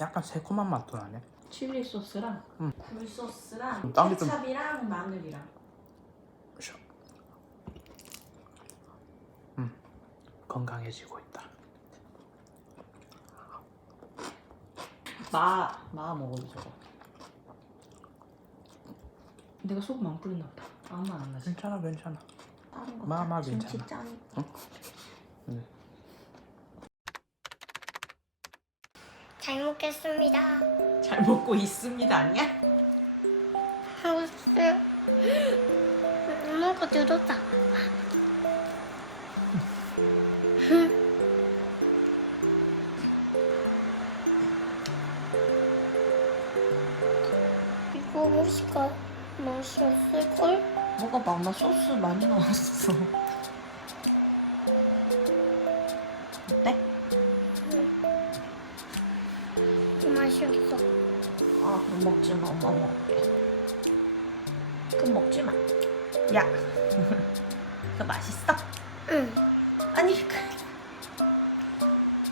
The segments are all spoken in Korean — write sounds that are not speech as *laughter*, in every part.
약간 새콤한 맛도 나네. 칠리 소스랑 음. 굴 소스랑 음, 좀- 케찹이랑 마늘이랑 샤. 음, 건강해지고 있다. 마, 마 먹어도 저거 내가 소금 안 뿌렸나 보다 아무 말안 나지 괜찮아, 괜찮아. 다른 거 마, 마 김치 괜찮아. 잘 먹겠습니다. 잘 먹고 있습니다 아니야? 하우스. 엄마가 들었다. 이거 혹시가 맛이 없을걸? 먹어봐 나 소스 많이 넣었어 아 그럼 먹지 마 엄마 먹을게 그럼 먹지 마 야. *laughs* 그거 맛있어? 응. 아니 그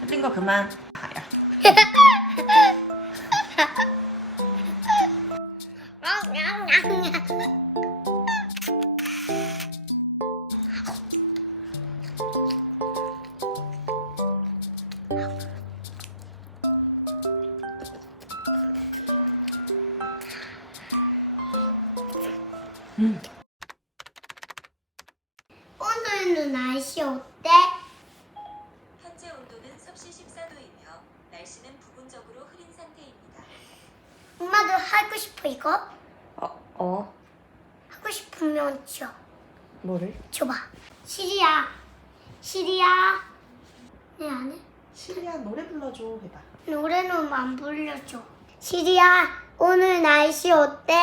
흘린 거 그만 *laughs* 아야 오늘은 엄마도 하고 싶어 이거? 어? 어? 하고 싶으면 줘. 뭐를? 줘봐. 시리야. 시리야. 네, 안 해? 시리야 노래 불러줘 해봐 노래는 안 불려줘. 시리야, 오늘 날씨 어때?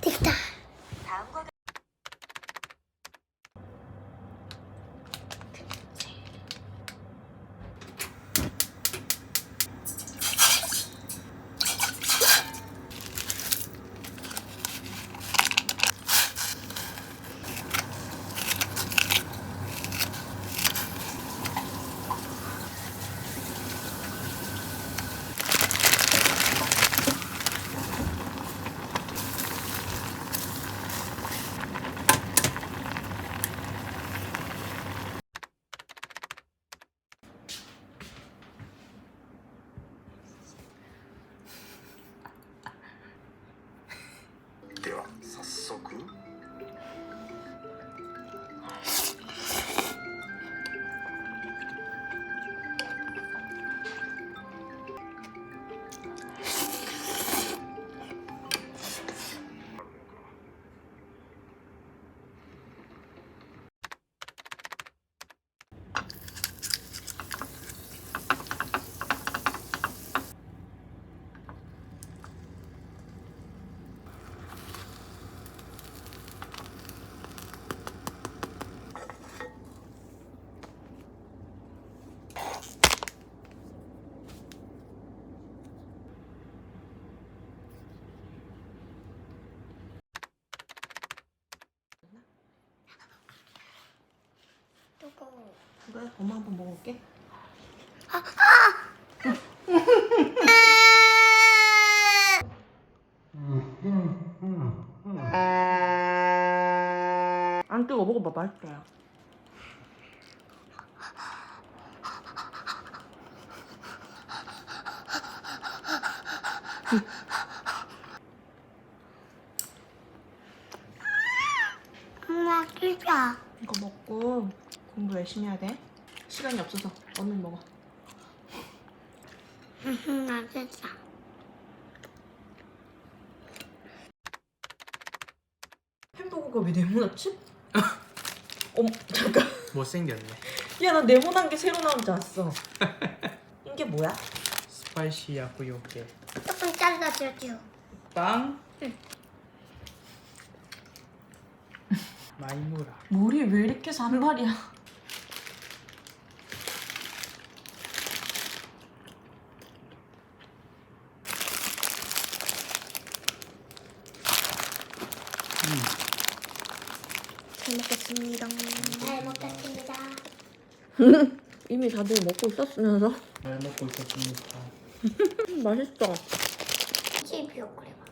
됐다. 다음과 같「で 그래? 엄마 한번 먹어볼게. 안 뜨거 먹어봐 맛있어요. 엄마 끼자. 이거 먹고 공부 열심히 해야 돼 시간이 없어서 얼른 먹어 응, 알겠어. 햄버거가 왜 네모났지? *laughs* 어머 잠깐 못생겼네. 야 나 네모난 게 새로 나온 줄 알았어 *laughs* 이게 뭐야? 스파이시 야 구요게 조금 잘라줘줘. 빵. 응. 마이무라. 머리 왜 이렇게 산발이야 잘 먹겠습니다 잘 먹겠습니다. *laughs* 이미 다들 먹고 있었으면서 잘 먹고 있었습니다. 음, 맛있어. 집이요 그래. 음,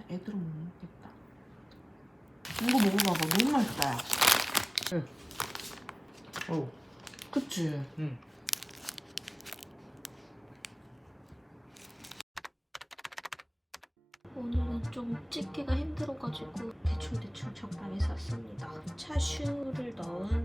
매워서 애들은 못 먹겠다 이거 먹어봐봐 너무 맛있다 야 오. 그치? 응. 오늘은 좀 찍기가 힘들어가지고 대충대충 적당히 샀습니다. 차슈를 넣은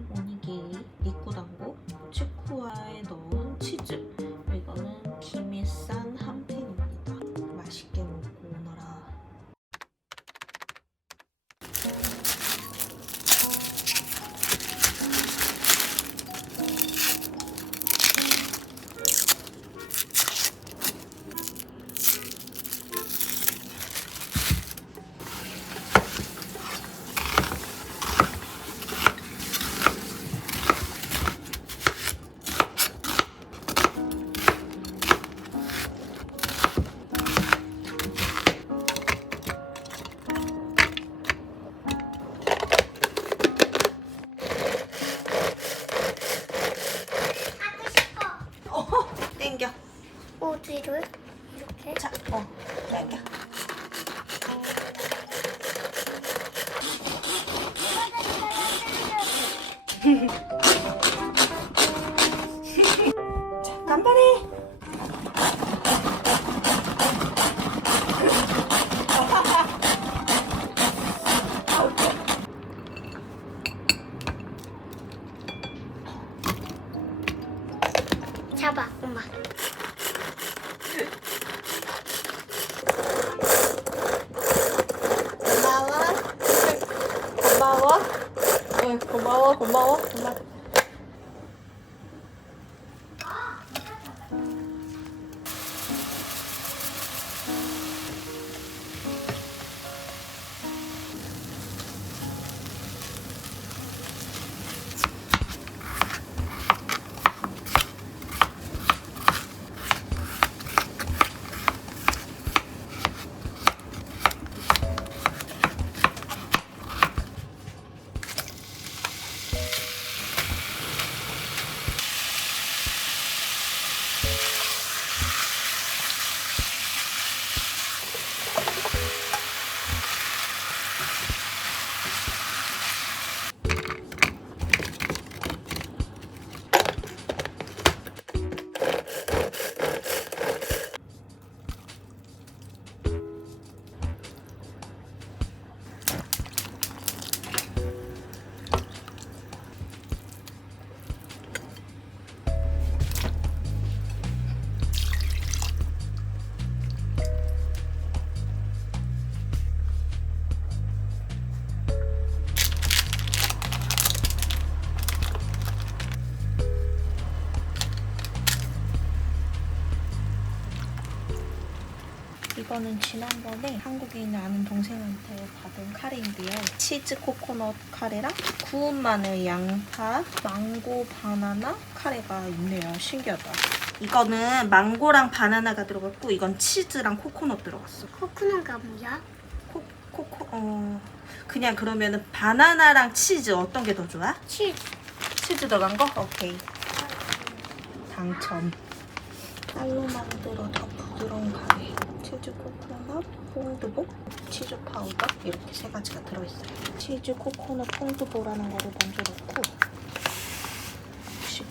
고마워, 고마워, 이거는 지난번에 한국에 있는 아는 동생한테 받은 카레인데요. 치즈 코코넛 카레랑 구운 마늘, 양파, 망고, 바나나 카레가 있네요. 신기하다. 이거는 망고랑 바나나가 들어갔고 이건 치즈랑 코코넛 들어갔어. 코코넛가 뭐야? 코, 코코, 어... 그냥 그러면은 바나나랑 치즈 어떤 게 더 좋아? 치즈. 치즈 들어간 거? 오케이. 당첨. 딸로 만들어 더 부드러운 카레. 치즈 코코넛, 퐁두보, 치즈 파우더 이렇게 세 가지가 들어있어요. 치즈 코코넛 퐁두보라는 거를 먼저 넣고 60원.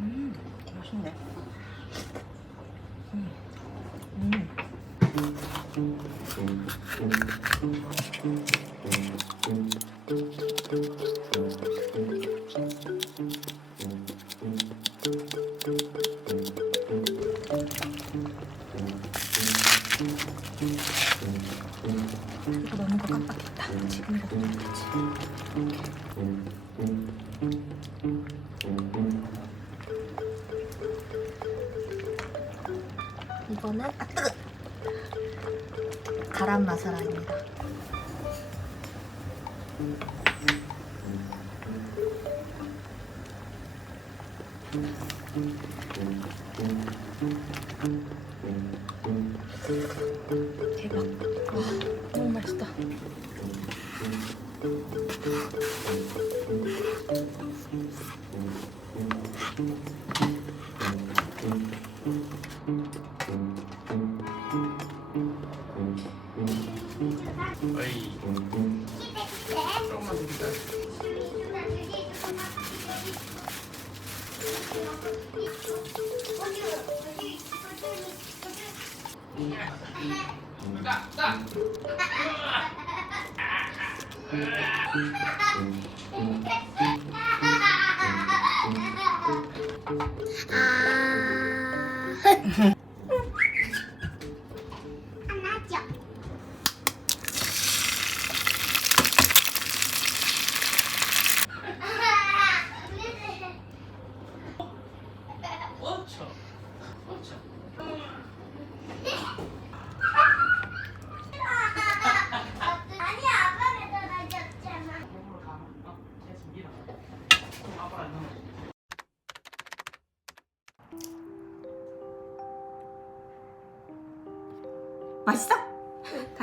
음, 맛있네. 이거 넣는 거 깜빡했다. 지금 이거 넣으면 되지. 이거는 아 뜨거. 가람 마사라입니다. 대박. 와, 너무 맛있다. 하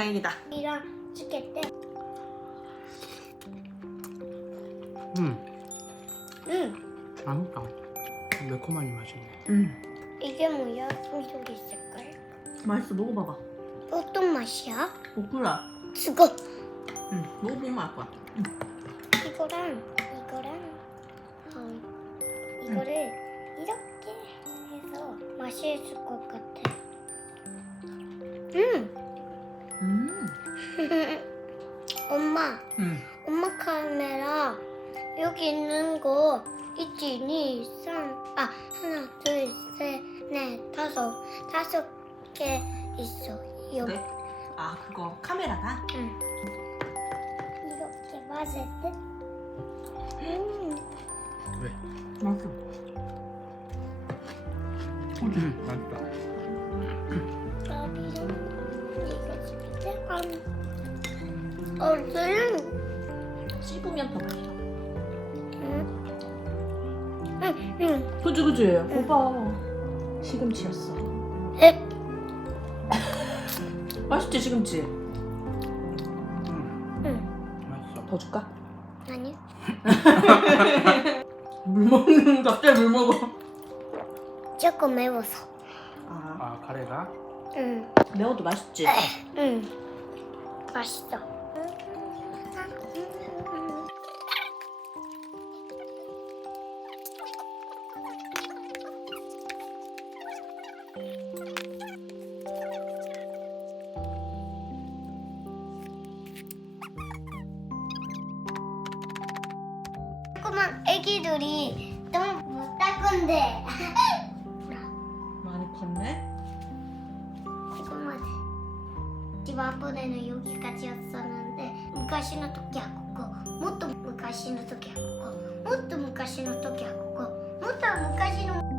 다행이다. 이랑 찍겠대. 음 응. 맛있다 매콤하니 맛있네 음, 이게 뭐야? 소고기 색깔. 맛있어. 먹어봐봐. 어떤 맛이야? 오크라. 수고. 응, 먹어보면 알 거야. 이거랑 이거랑 어, 이거를 이렇게 해서 맛있을 것 같아. 음. 음, *laughs* 엄마, 음 엄마 카메라 여기 있는 거 있지, 2, 3, 아 하나, 둘, 셋, 넷, 다섯, 다섯 개 있어. 여기. 그래? 아, 그거 카메라가? 응. 이렇게 맞을 듯. 음. 왜? 맛있어. 음 맛있다 여기는 집에 안. 얼른. 씹으면 더 맛있어. 응. 응. 응. 그지, 그지? 봐. 시금치였어. 에? *laughs* 맛있지, 시금치? 음 응. 맛있어 더 줄까? 아니. *laughs* 물 먹는, 갑자기 물 먹어. 조금 매워서. 아, 아 카레가? 응. 매워도 맛있지? 응. 맛있어. 조그만 애기들이 너무 못할 건데. *laughs* 昔の時はここ。もっと昔の時はここ。もっと昔の時はここ。もっと昔の